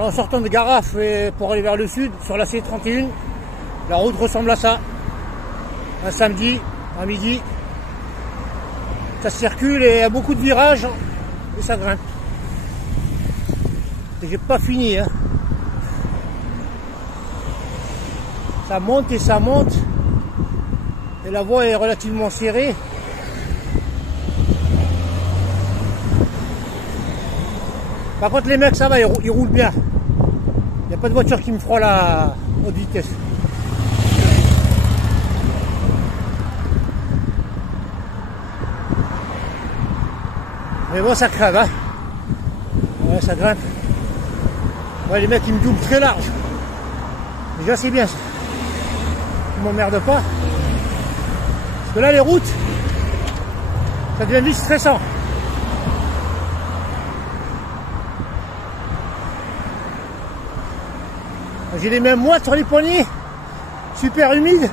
Voilà, en sortant de Garaf et pour aller vers le sud, sur la C31, la route ressemble à ça. Un samedi, à midi, ça circule et il y a beaucoup de virages et ça grimpe. Et j'ai pas fini, hein. Ça monte et ça monte. Et la voie est relativement serrée. Par contre les mecs ça va, ils roulent bien. Il n'y a pas de voiture qui me frôle à haute vitesse. Mais bon ça crève, hein. Ouais, ça grimpe. Ouais, les mecs ils me doublent très large. Déjà c'est bien ça. Ils m'emmerdent pas. Parce que là les routes, ça devient vite stressant. J'ai les mêmes moites sur les poignets, super humides.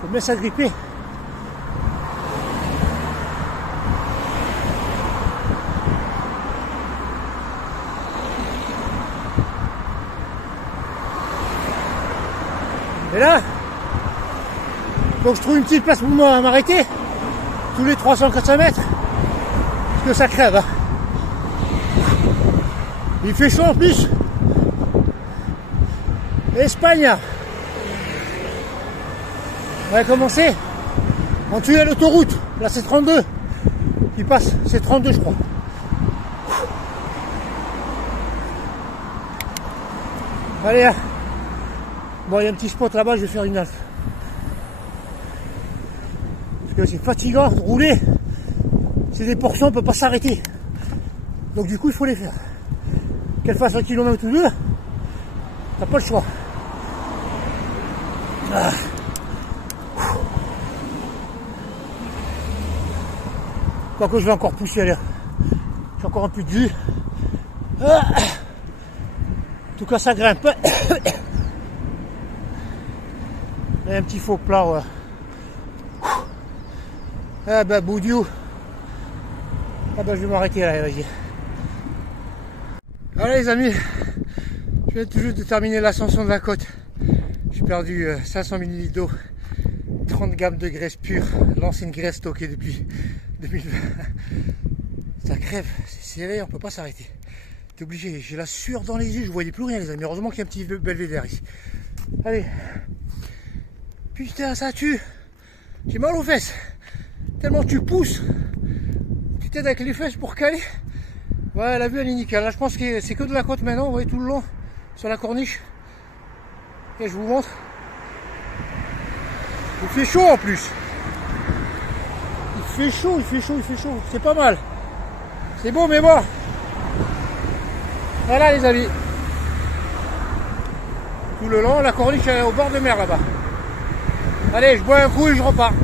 Faut bien s'agripper. Et là, faut que je trouve une petite place pour moi à m'arrêter tous les 300-400 mètres. Parce que ça crève. Hein. Il fait chaud en plus. Espagne. On va commencer. En dessous il y a l'autoroute. Là c'est 32. Qui passe. C'est 32 je crois. Allez. Hein. Bon il y a un petit spot là-bas, je vais faire une halte. Parce que c'est fatigant de rouler. C'est des portions, on ne peut pas s'arrêter. Donc du coup il faut les faire. Qu'elle fasse un kilomètre ou deux, t'as pas le choix. Ah. Quoique je vais encore pousser à l'air. J'ai encore un peu de jus. Ah. En tout cas ça grimpe. Il y a un petit faux plat. Ouais. Ah bah Boudiou. Ah bah je vais m'arrêter là, vas-y. Voilà les amis, je viens tout juste de terminer l'ascension de la côte. J'ai perdu 500 ml d'eau, 30 grammes de graisse pure, l'ancienne graisse stockée depuis 2020. Ça crève, c'est serré, on peut pas s'arrêter. T'es obligé, j'ai la sueur dans les yeux, je voyais plus rien les amis. Heureusement qu'il y a un petit belvédère ici. Allez. Putain ça tue. J'ai mal aux fesses. Tellement tu pousses. Tu t'aides avec les fesses pour caler. Ouais, la vue elle est nickel. Là je pense que c'est que de la côte maintenant, vous voyez tout le long sur la corniche. Et je vous montre. Il fait chaud en plus. Il fait chaud, il fait chaud, il fait chaud. C'est pas mal. C'est beau mais bon. Voilà les amis. Tout le long, la corniche est au bord de mer là-bas. Allez, je bois un coup et je repars.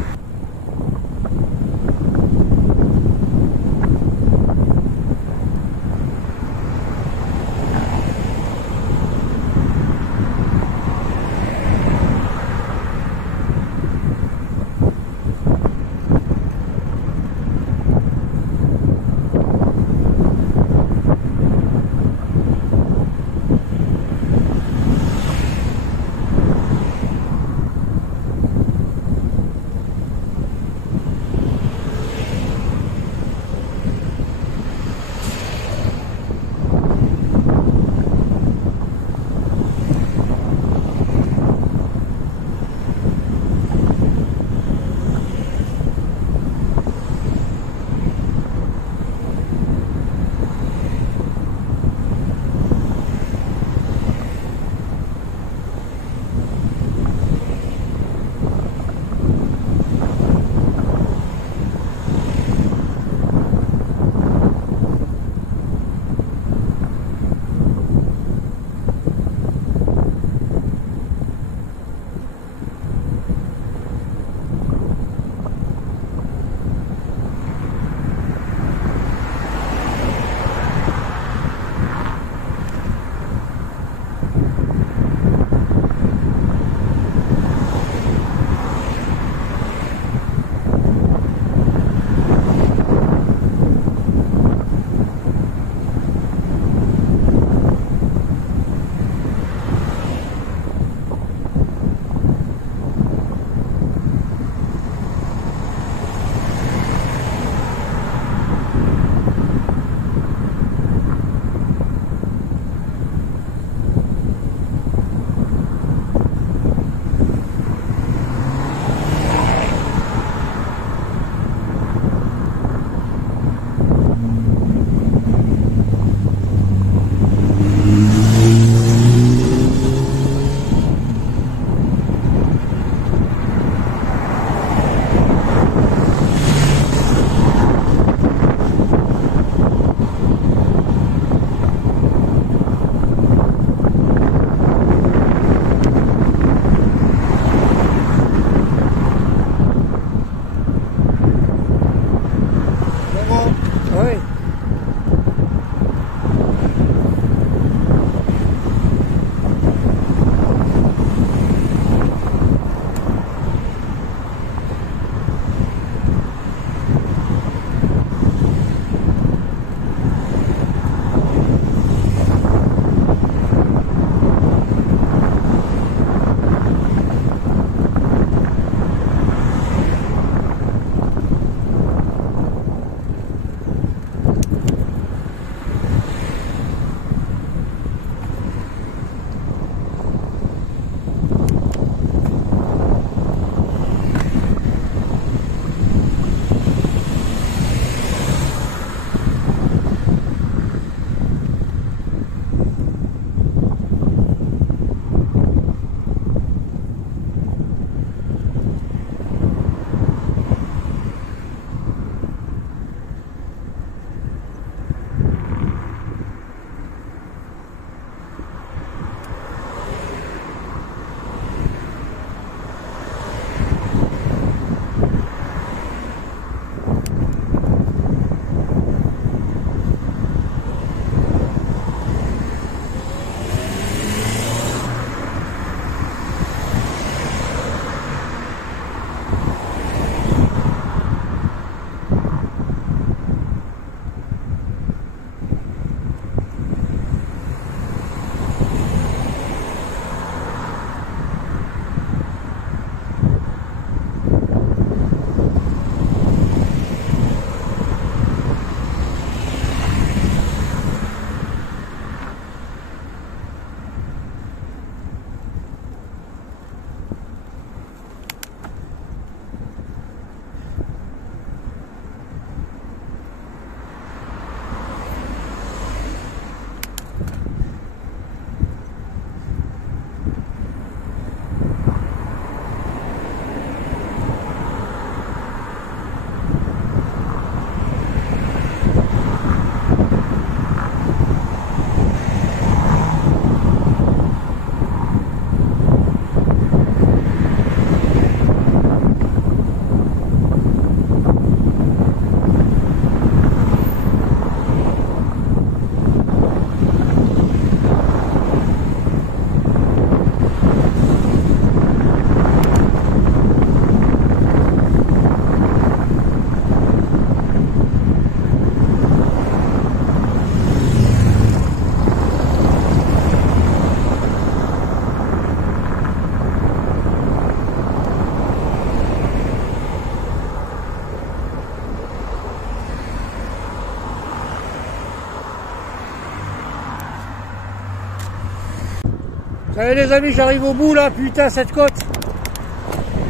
Allez les amis, j'arrive au bout là, putain cette côte.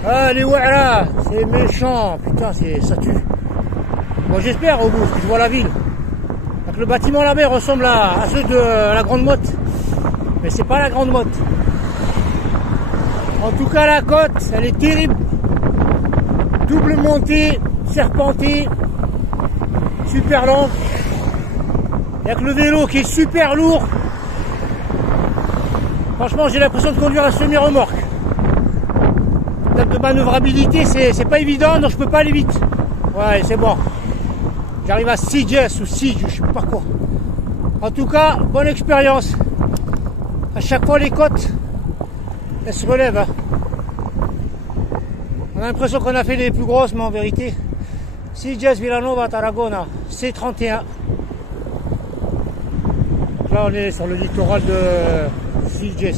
Ah les Ouara, c'est méchant, putain ça tue. Bon j'espère au bout, parce que je vois la ville. Donc le bâtiment là-bas ressemble à ceux de la Grande Motte. Mais c'est pas la Grande Motte. En tout cas la côte, elle est terrible. Double montée, serpentée, super lente. Il n'y a que le vélo qui est super lourd. Franchement, j'ai l'impression de conduire un semi-remorque. En termes de manœuvrabilité, c'est pas évident, donc je peux pas aller vite. Ouais, c'est bon. J'arrive à Sitges ou Siege, je sais pas quoi. En tout cas, bonne expérience. À chaque fois, les côtes, elles se relèvent. Hein. On a l'impression qu'on a fait les plus grosses, mais en vérité, Sitges, Vilanova, Tarragona, C31. Là, on est sur le littoral de Sitges.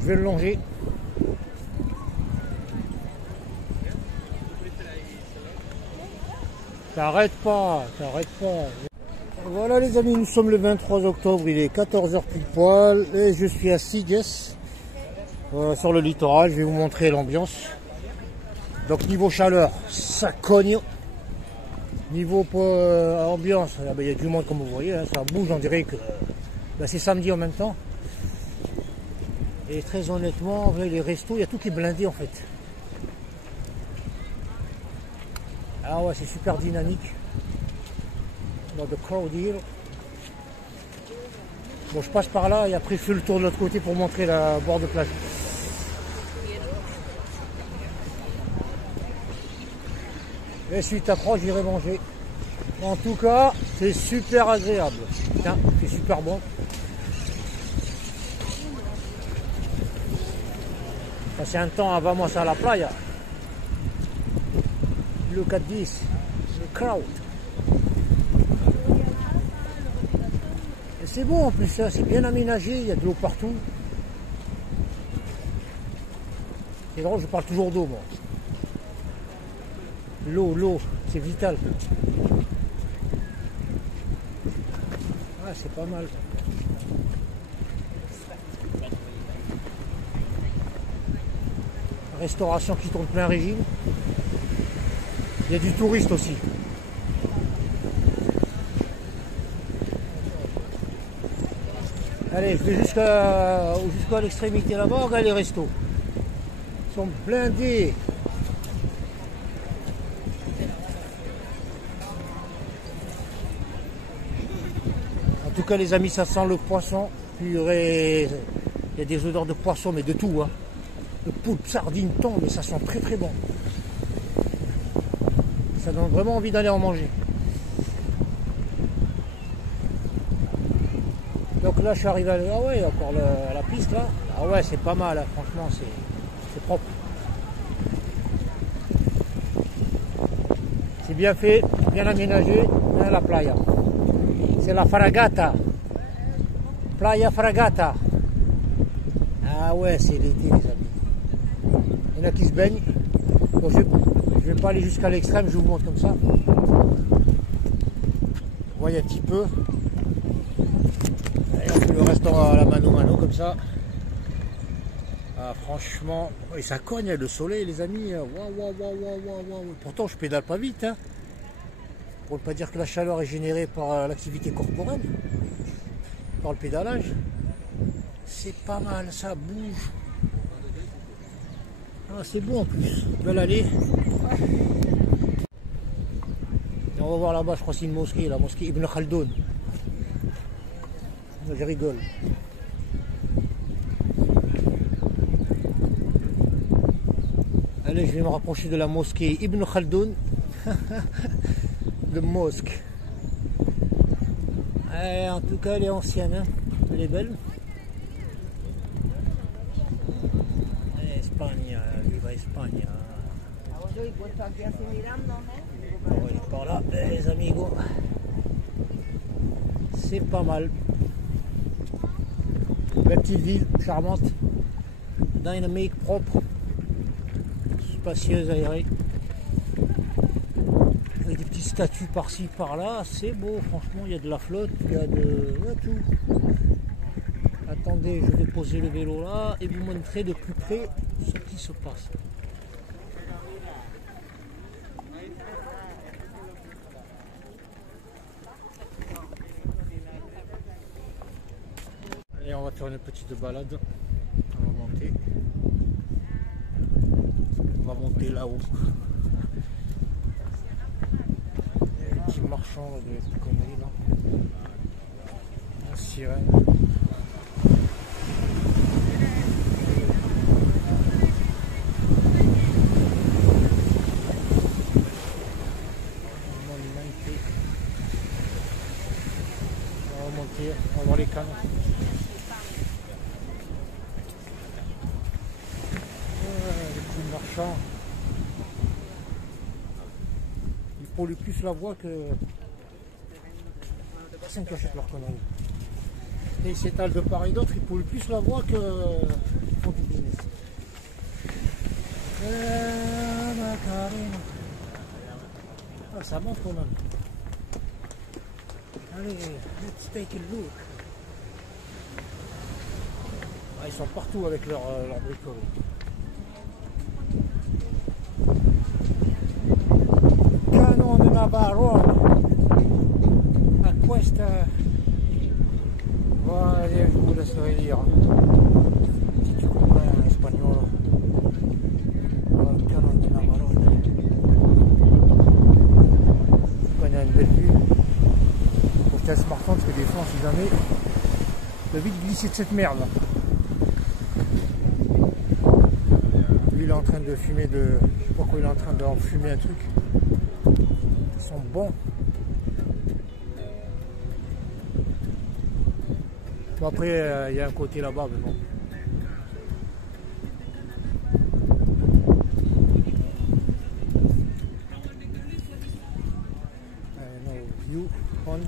Je vais le longer. T'arrêtes pas, t'arrêtes pas. Voilà les amis, nous sommes le 23 octobre, il est 14h pile poil et je suis à Sitges, sur le littoral. Je vais vous montrer l'ambiance. Donc niveau chaleur, ça cogne. Niveau ambiance, il y a du monde comme vous voyez, hein, ça bouge, on dirait que c'est samedi en même temps. Et très honnêtement, les restos, il y a tout qui est blindé en fait. Ah ouais, c'est super dynamique. Dans le crowd here. Bon, je passe par là et après je fais le tour de l'autre côté pour montrer la bord de plage. Et suite à proche, j'irai manger. En tout cas, c'est super agréable. Tiens, c'est super bon. Passé un temps avant moi à la playa. Look at this, the crowd. Et c'est bon en plus, ça, c'est bien aménagé, il y a de l'eau partout. C'est drôle, je parle toujours d'eau moi. L'eau, c'est vital. Ah, c'est pas mal. Restauration qui tourne plein régime. Il y a du touriste aussi. Allez, je vais jusqu'à l'extrémité là-bas, regarde les restos. Ils sont blindés. En tout cas les amis, ça sent le poisson. Purée. Il y a des odeurs de poisson, mais de tout. Hein. De poulpe, sardines, thon, mais ça sent très très bon. Ça donne vraiment envie d'aller en manger. Donc là je suis arrivé à... Ah ouais, encore la piste là. Ah ouais, c'est pas mal, hein. Franchement c'est propre. C'est bien fait, bien aménagé. Là, la playa. C'est la Fragata. Playa Fragata. Ah ouais, c'est l'été les amis. Il y en a qui se baignent. Donc, je vais pas aller jusqu'à l'extrême, je vous montre comme ça. Vous voyez un petit peu. Et on fait le restaurant à la mano comme ça. Ah, franchement, et ça cogne le soleil les amis. Waouh. Pourtant je pédale pas vite. Hein. Pour ne pas dire que la chaleur est générée par l'activité corporelle. Par le pédalage. C'est pas mal, ça bouge. Ah, c'est beau en plus. Belle allée. Et on va voir là-bas, je crois que c'est une mosquée, la mosquée Ibn Khaldoun. Je rigole. Allez, je vais me rapprocher de la mosquée Ibn Khaldoun. Le mosque. En tout cas, elle est ancienne. Hein. Elle est belle. Espagne, viva Espagne. On est par là, les amigos. C'est pas mal. La petite ville charmante, dynamique, propre, spacieuse, aérée. Avec des petites statues par-ci, par-là, c'est beau, franchement, il y a de la flotte, il y a de tout. La Attendez, je vais poser le vélo là et vous montrer de plus près ce qui se passe. Allez, on va faire une petite balade. On va monter. On va monter là-haut. Les petits marchands là, de conneries là. La sirène. On va monter, on va voir les canons. Les petits marchands. Ils polluent plus la voie que les personnes qui achètent leurs conneries. Et ils s'étalent de part et d'autre, ils polluent plus la voie que font du business. Ah, ça monte quand même. Allez, let's take a look. Ah, ils sont partout avec leur bricolerie. Canon de Navarro. A questa. Voilà, je vous laisserai lire. Si tu comprends en espagnol. Voilà le canon de Navarro. Quand il y a une belle vue. C'est assez marquant parce que des fois on sait jamais le vite glisser de cette merde. Lui il est en train de fumer je sais pas quoi, il est en train d'enfumer un truc. Ils sont bons. Bon après il y a un côté là-bas mais bon. No view on.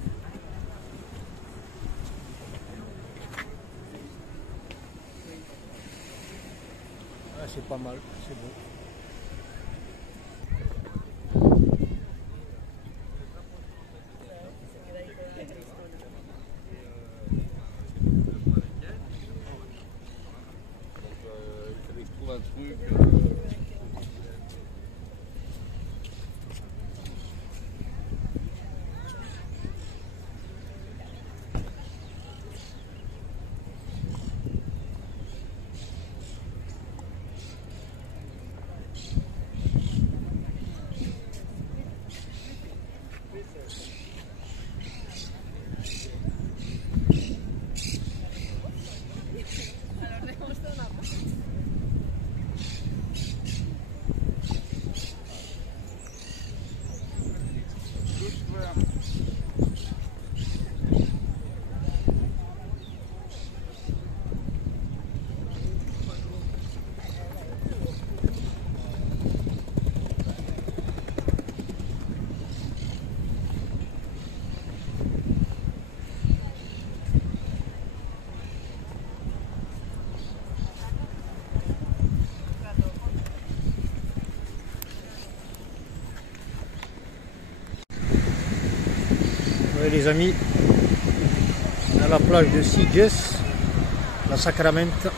C'est pas mal, c'est beau. Il trouve un truc. Ouais, les amis, à la plage de Sitges, la Sacramento,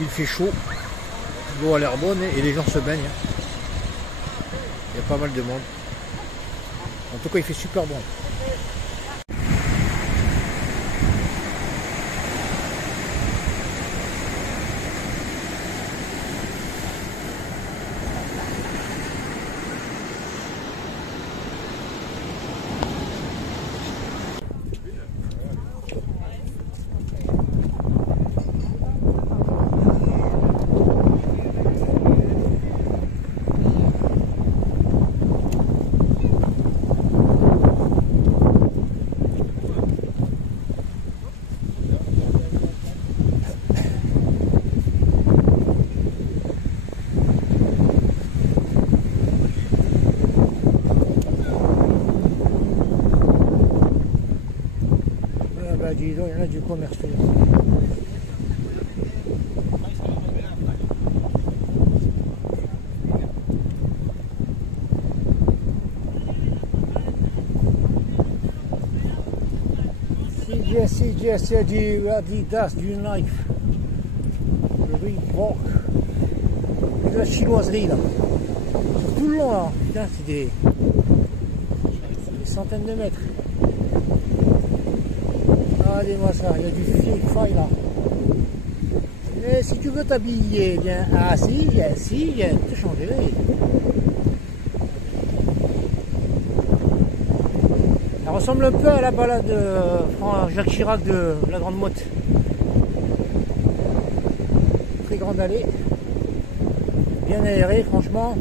il fait chaud, l'eau a l'air bonne et les gens se baignent. Il y a pas mal de monde. En tout cas, il fait super bon. Dis donc, il y en a du commerce. CJS, il y a du Adidas, du Nike, du Reebok, de la chinoiserie là. Sur tout le long là, putain, c'est des centaines de mètres. Regardez-moi ça, il y a du fake là. Et si tu veux t'habiller, bien, ah si, il y a tout changé. Ça ressemble un peu à la balade de Jacques Chirac de la Grande Motte. Très grande allée, bien aérée, franchement.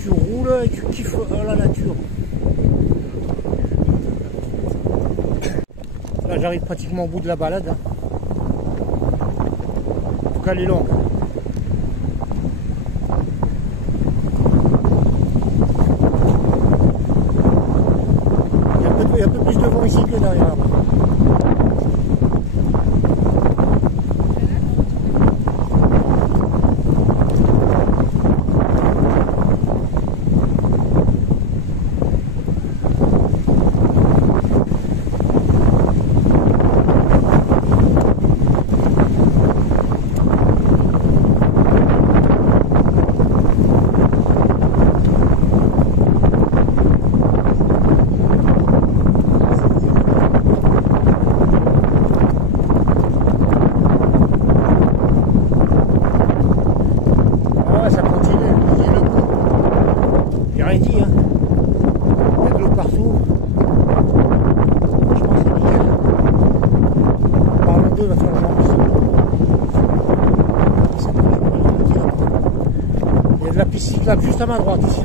Tu roules et tu kiffes la nature. Là, j'arrive pratiquement au bout de la balade. Hein. En tout cas, elle est longue. Il y a un peu plus de vent ici que derrière. Là, juste à ma droite ici.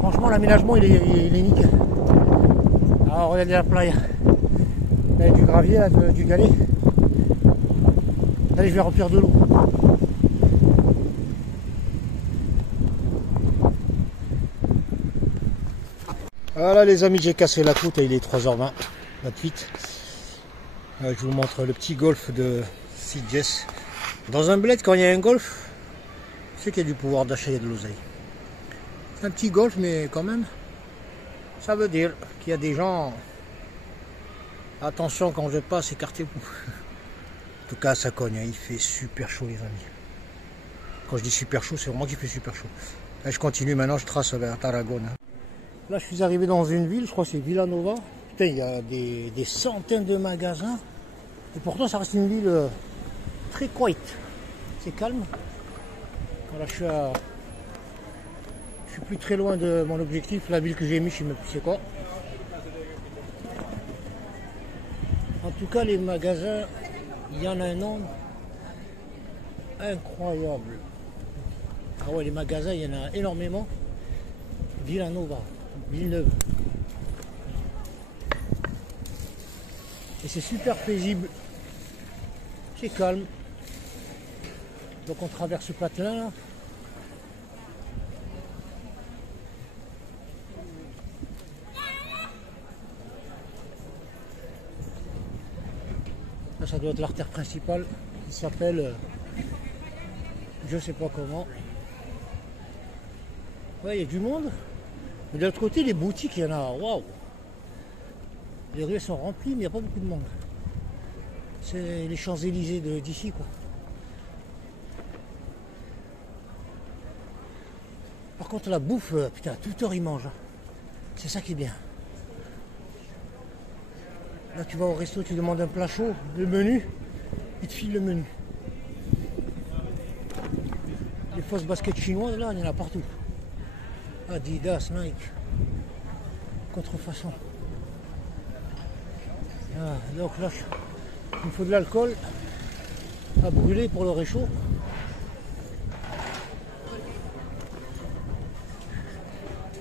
Franchement, l'aménagement il est nickel. Alors regardez la playa. Là, il y a du gravier, là, du galet. Allez, je vais remplir de l'eau. Voilà les amis, j'ai cassé la croûte, il est 3h20, 28. Je vous montre le petit golf de CJS. Dans un bled, quand il y a un golf, c'est qu'il y a du pouvoir d'achat et de l'oseille. C'est un petit golf, mais quand même, ça veut dire qu'il y a des gens. Attention, quand je passe, écartez-vous. En tout cas, ça cogne, hein. Il fait super chaud, les amis. Quand je dis super chaud, c'est vraiment qu'il fait super chaud. Là, je continue maintenant, je trace vers Tarragone. Là, je suis arrivé dans une ville, je crois que c'est Vilanova. Putain, il y a des centaines de magasins. Et pourtant, ça reste une ville très quiet. C'est calme. Voilà, je suis plus très loin de mon objectif, la ville que j'ai mis, je ne sais même plus c'est quoi. En tout cas, les magasins, il y en a un nombre incroyable. Ah ouais, les magasins, il y en a énormément. Vilanova, Villeneuve. Et c'est super paisible. C'est calme. Donc on traverse ce patelin là. Là, ça doit être l'artère principale qui s'appelle je sais pas comment. Ouais, il y a du monde. Mais de l'autre côté, les boutiques, il y en a. Waouh! Les rues sont remplies, mais il n'y a pas beaucoup de monde. C'est les Champs-Élysées d'ici, quoi. Par contre, la bouffe, putain, à toute heure ils mangent. Hein. C'est ça qui est bien. Là, tu vas au resto, tu demandes un plat chaud, le menu, ils te filent le menu. Les fausses baskets chinoises, là, il y en a partout. Adidas, Nike, contrefaçon. Ah, donc là, il me faut de l'alcool à brûler pour le réchaud.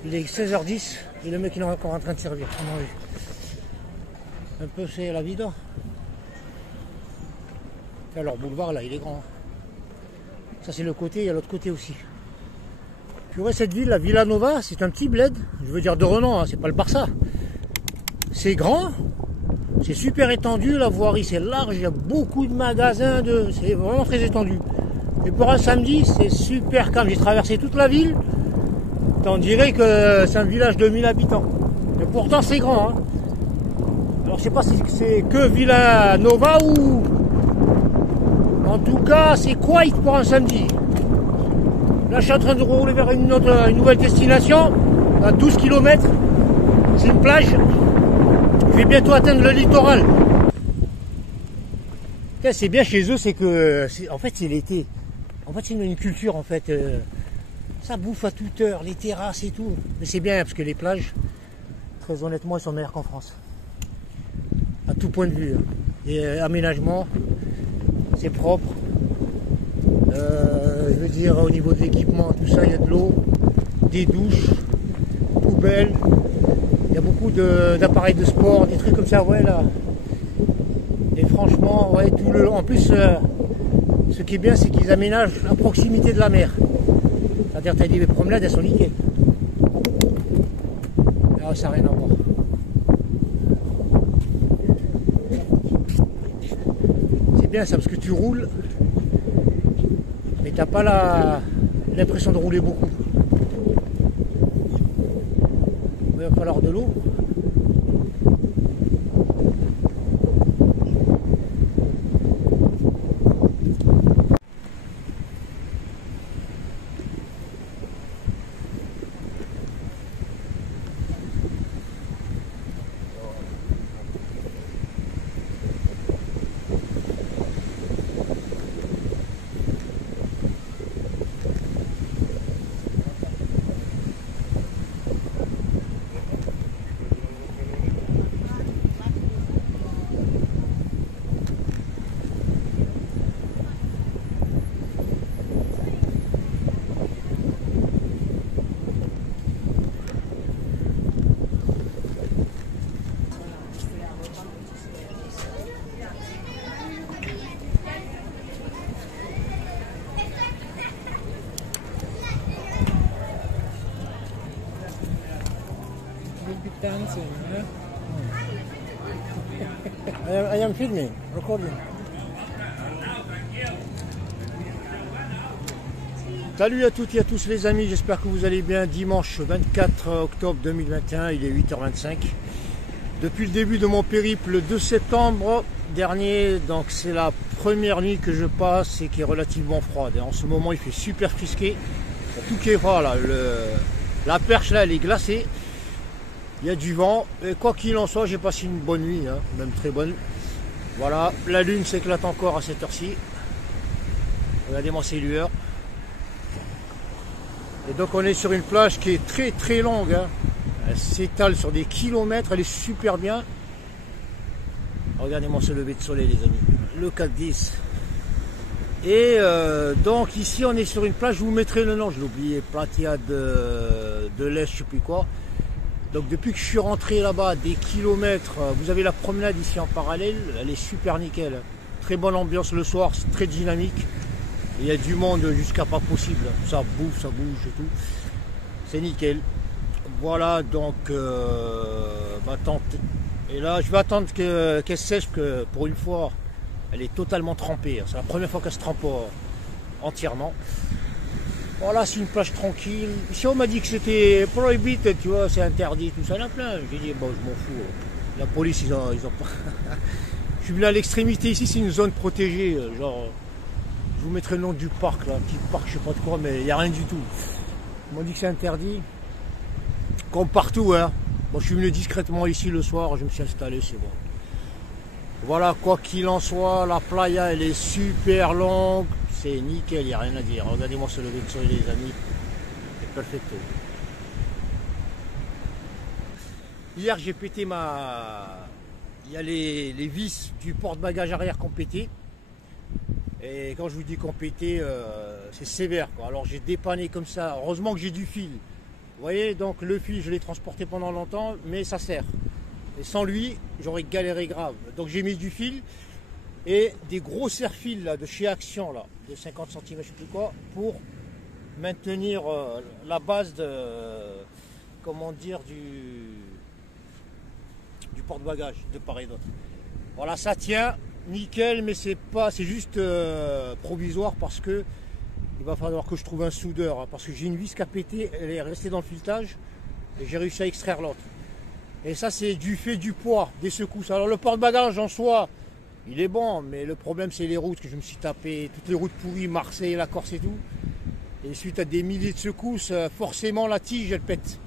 Il est 16h10 et le mec il est encore en train de servir. Un peu c'est la vida. Alors boulevard là il est grand. Ça c'est le côté, il y a l'autre côté aussi. Puis ouais, cette ville, la Vilanova, c'est un petit bled. Je veux dire de renom, hein, c'est pas le Barça. C'est grand, c'est super étendu, la voirie c'est large, il y a beaucoup de magasins, c'est vraiment très étendu. Et pour un samedi, c'est super calme. J'ai traversé toute la ville. On dirait que c'est un village de 1000 habitants. Et pourtant c'est grand. Hein. Alors Alors je sais pas si c'est que Villanova ou... En tout cas, c'est quiet pour un samedi. Là, je suis en train de rouler vers une nouvelle destination, à 12 km. C'est une plage. Je vais bientôt atteindre le littoral. C'est bien chez eux, c'est que... En fait, c'est l'été. En fait, c'est une culture, en fait. Ça bouffe à toute heure, les terrasses et tout. Mais c'est bien, parce que les plages, très honnêtement, elles sont meilleures qu'en France. À tout point de vue. Et aménagement, c'est propre. Je veux dire, au niveau de l'équipement, tout ça, il y a de l'eau, des douches, poubelles. Il y a beaucoup d'appareils de sport, des trucs comme ça, ouais, là. Et franchement, ouais, tout le long. En plus, ce qui est bien, c'est qu'ils aménagent à proximité de la mer. C'est-à-dire que tu as des promenades, elles sont nickel. Ah, ça n'a rien à voir. C'est bien ça, parce que tu roules, mais tu n'as pas l'impression de rouler beaucoup. Il va falloir de l'eau. I am filming, recording. Salut à toutes et à tous les amis, j'espère que vous allez bien. Dimanche 24 octobre 2021, il est 8h25. Depuis le début de mon périple le 2 septembre dernier, donc c'est la première nuit que je passe et qui est relativement froide. Et en ce moment il fait super frisqué, tout qui est froid là, la perche là elle est glacée. Il y a du vent, et quoi qu'il en soit, j'ai passé une bonne nuit, hein, même très bonne. Voilà, la lune s'éclate encore à cette heure-ci. Regardez-moi ces lueurs. Et donc on est sur une plage qui est très très longue. Hein. Elle s'étale sur des kilomètres, elle est super bien. Regardez-moi ce lever de soleil les amis, le 4-10. Et donc ici on est sur une plage, je vous mettrai le nom, je l'ai oublié, Playa de l'Est, je sais plus quoi. Donc depuis que je suis rentré là-bas, des kilomètres, vous avez la promenade ici en parallèle, elle est super nickel. Très bonne ambiance le soir, c'est très dynamique. Il y a du monde jusqu'à pas possible, ça bouffe, ça bouge et tout. C'est nickel. Voilà donc ma tante. Et là je vais attendre qu'elle sèche, que pour une fois, elle est totalement trempée. C'est la première fois qu'elle se trempe entièrement. Voilà, c'est une plage tranquille. Ici, on m'a dit que c'était prohibited, tu vois, c'est interdit, tout ça, il y en a plein. J'ai dit, bon, je m'en fous. La police, ils ont pas. Je suis venu à l'extrémité ici, c'est une zone protégée. Genre, je vous mettrai le nom du parc, là, un petit parc, je sais pas de quoi, mais il n'y a rien du tout. Ils m'ont dit que c'est interdit. Comme partout, hein. Bon, je suis venu discrètement ici le soir, je me suis installé, c'est bon. Voilà, quoi qu'il en soit, la playa, elle est super longue. C'est nickel, il n'y a rien à dire. Regardez-moi ce lever de soleil les amis. C'est perfecto. Hier j'ai pété il y a les vis du porte-bagages arrière qui ont pété. Et quand je vous dis qu'on pété, c'est sévère, quoi. Alors j'ai dépanné comme ça. Heureusement que j'ai du fil. Vous voyez, donc le fil je l'ai transporté pendant longtemps, mais ça sert. Et sans lui, j'aurais galéré grave. Donc j'ai mis du fil. Et des gros serre-fils là, de chez Action, là, de 50 cm, je ne sais plus quoi, pour maintenir la base de, comment dire, du porte-bagages de part et d'autre. Voilà, ça tient, nickel, mais c'est juste provisoire parce que il va falloir que je trouve un soudeur, hein, parce que j'ai une vis qui a pété, elle est restée dans le filetage et j'ai réussi à extraire l'autre. Et ça, c'est du fait du poids, des secousses. Alors le porte-bagages en soi, il est bon, mais le problème, c'est les routes que je me suis tapé. Toutes les routes pourries, Marseille, la Corse et tout. Et suite à des milliers de secousses, forcément la tige, elle pète.